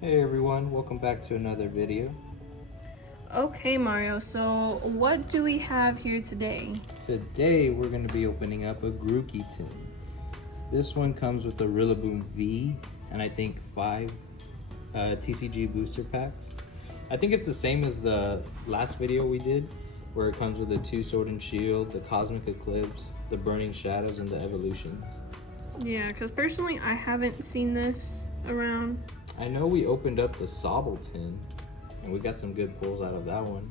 Hey everyone, welcome back to another video. Okay, Mario, so what do we have here today? Today we're going to be opening up a GROOKY tin. This one comes with a Rillaboom V and I think 5 TCG booster packs. I think it's the same as the last video we did, where it comes with the 2 Sword and Shield, the Cosmic Eclipse, the Burning Shadows, and the Evolutions. Yeah, because personally I haven't seen this around. I know we opened up the Sobble tin, and we got some good pulls out of that one.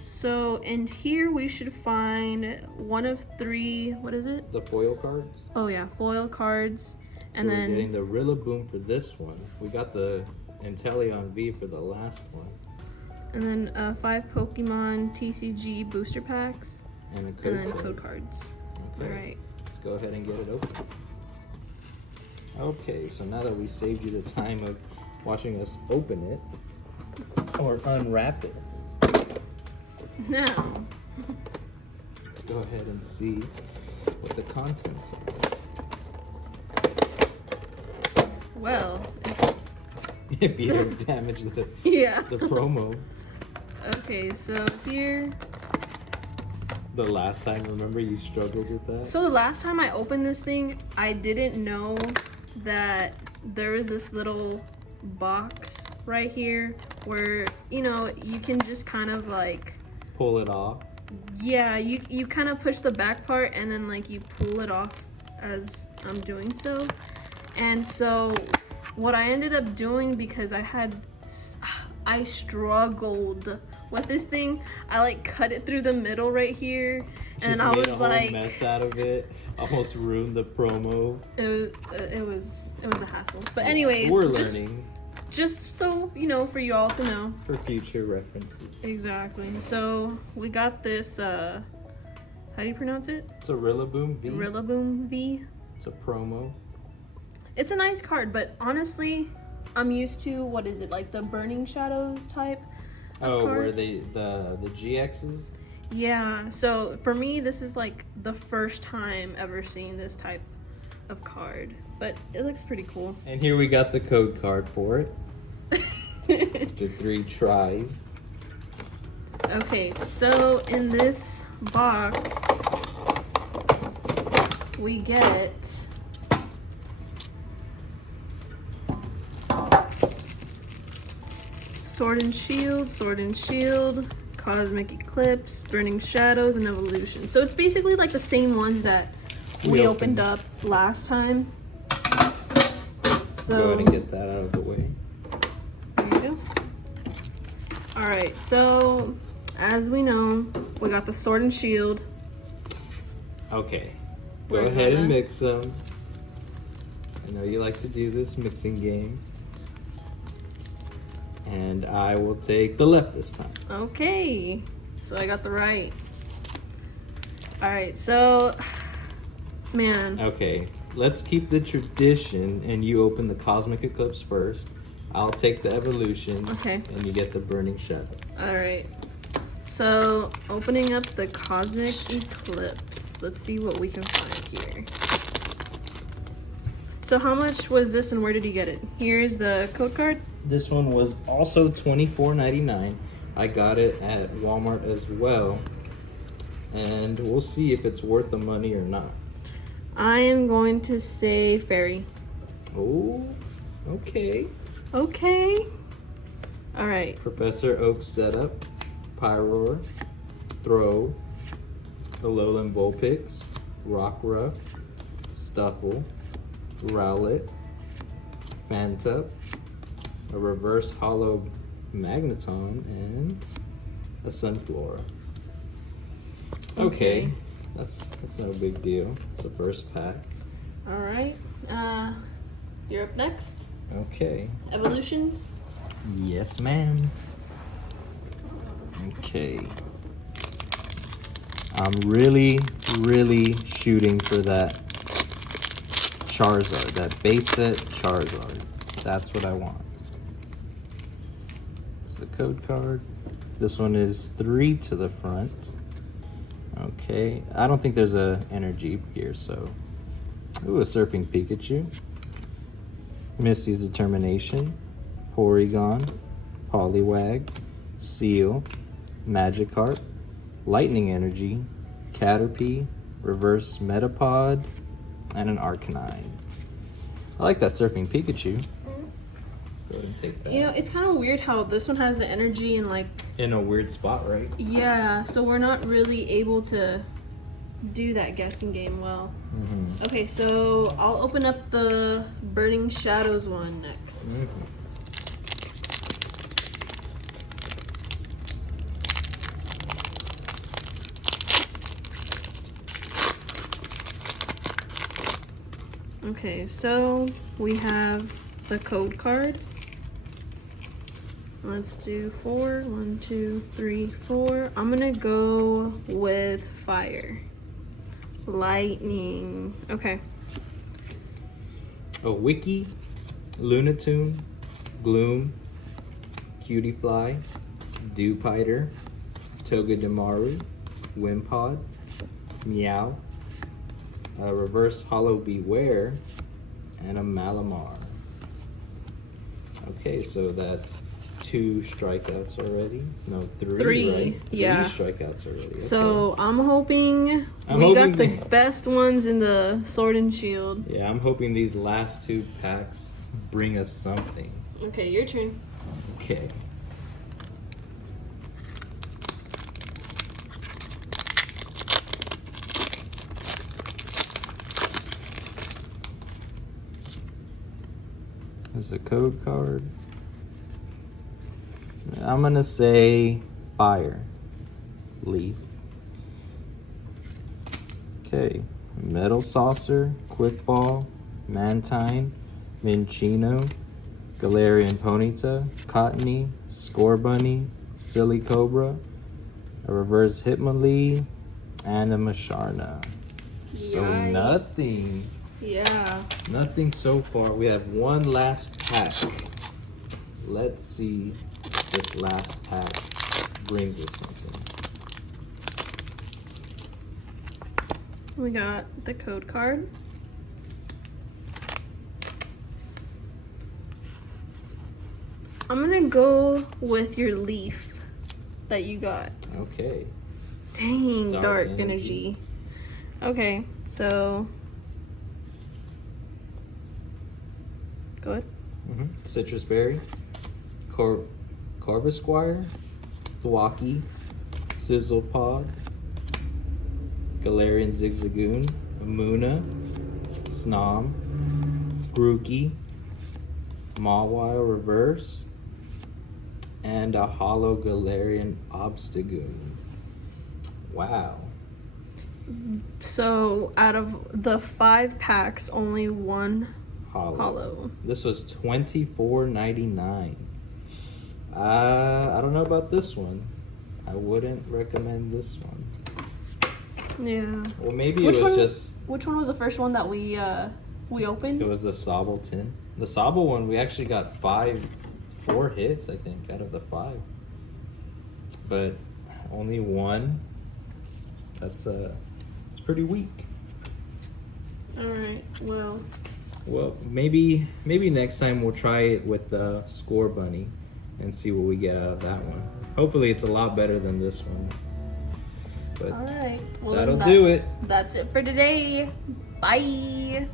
So in here we should find one of 3, what is it? The foil cards. Oh yeah, foil cards. And so then we're getting the Rillaboom for this one. We got the Inteleon V for the last one. And then 5 Pokemon TCG booster packs. And a code and then card. code cards. Okay. Alright. Let's go ahead and get it open. Okay, so now that we saved you the time of watching us open it, or unwrap it, Now, let's go ahead and see what the contents are. well, If you don't damage the yeah. promo. Okay, so here. The last time, remember you struggled with that? So the last time I opened this thing, I didn't know that there was this little box right here where, you know, you can just kind of like pull it off. Yeah, you kind of push the back part and then like you pull it off as I'm doing so. And so what I ended up doing, because I struggled with this thing, I like cut it through the middle right here, and I was like, mess out of it. Almost ruined the promo. It was a hassle. But anyways, we're learning. Just so you know, for you all to know. For future references. Exactly. So we got this. How do you pronounce it? It's a Rillaboom V. Rillaboom V. It's a promo. It's a nice card, but honestly, I'm used to, what is it, like the Burning Shadows type of cards? Where the GXs? Yeah, so for me, this is like the first time ever seeing this type of card, but it looks pretty cool. And here we got the code card for it. After 3 tries. Okay, so in this box, we get Sword and Shield, Cosmic Eclipse, Burning Shadows, and Evolution. So it's basically like the same ones that we opened up last time. So go ahead and get that out of the way. There you go. Alright, so as we know, we got the Sword and Shield. Okay. Go ahead and mix them. I know you like to do this mixing game. And I will take the left this time. Okay, so I got the right. Alright, so, man. Okay, let's keep the tradition and you open the Cosmic Eclipse first. I'll take the Evolution. Okay. And you get the Burning Shadows. Alright, so opening up the Cosmic Eclipse. Let's see what we can find here. So how much was this and where did you get it? Here's the code card. This one was also $24.99. I got it at Walmart as well. And we'll see if it's worth the money or not. I am going to say fairy. Oh, okay. Okay. Alright. Professor Oak's setup, Pyroar, Throw, Alolan Vulpix, Rockruff, Stuffle, Rowlet, Phantup, a reverse hollow Magneton, and a Sunflora. Okay. That's no big deal. It's the first pack. Alright. You're up next. Okay. Evolutions. Yes, ma'am. Okay. I'm really shooting for that Charizard, that base set Charizard. That's what I want. It's the code card. This one is 3 to the front. Okay, I don't think there's a energy here, so. Ooh, a Surfing Pikachu. Misty's Determination. Porygon, Poliwag, Seal, Magikarp, Lightning Energy, Caterpie, Reverse Metapod, and an Arcanine. I like that Surfing Pikachu. Go ahead and take that. You know, it's kind of weird how this one has the energy and like... In a weird spot, right? Yeah, so we're not really able to do that guessing game well. Mm-hmm. Okay, so I'll open up the Burning Shadows one next. Mm-hmm. Okay, so we have the code card. Let's do 4. 1, 2, 3, 4. I'm gonna go with fire. Lightning. Okay. A Wiki, Lunatune, Gloom, Cutiefly, Dewpider, Togedemaru, Wimpod, Meow, a Reverse Hollow Beware, and a Malamar. Okay, so that's 2 strikeouts already. No, 3, right? Yeah. 3 strikeouts already. Okay. So I'm hoping we got the best ones in the Sword and Shield. Yeah, I'm hoping these last 2 packs bring us something. Okay, your turn. Okay. There's a code card. I'm gonna say fire. Leaf. Okay. Metal Saucer, Quick Ball, Mantine, Minchino, Galarian Ponyta, Cottony, Scorbunny, Silly Cobra, a Reverse Hitmonlee, and a Masharna. So Yikes. nothing. Yeah. Nothing so far. We have one last pack. Let's see if this last pack brings us something. We got the code card. I'm gonna go with your leaf that you got. Okay. Dang, Dark dark energy. energy. Okay, so go ahead. Citrus Berry, Corvisquire, Thwackey, Sizzlepod, Galarian Zigzagoon, Amuna, Snom, Grookey, Mawile Reverse, and a Hollow Galarian Obstagoon. Wow. So out of the 5 packs, only 1 hollow. This was $24.99. I don't know about this one. I wouldn't recommend this one. Yeah. Well, maybe Which it was one? just. Which one was the first one that we opened? It was the Sobble tin. The Sobble one, we actually got 4 hits, I think, out of the 5. But only 1. That's it's pretty weak. All right. Well, maybe next time we'll try it with the Score Bunny and see what we get out of that one. Hopefully it's a lot better than this one. But all right. Well, that'll do it. That's it for today. Bye.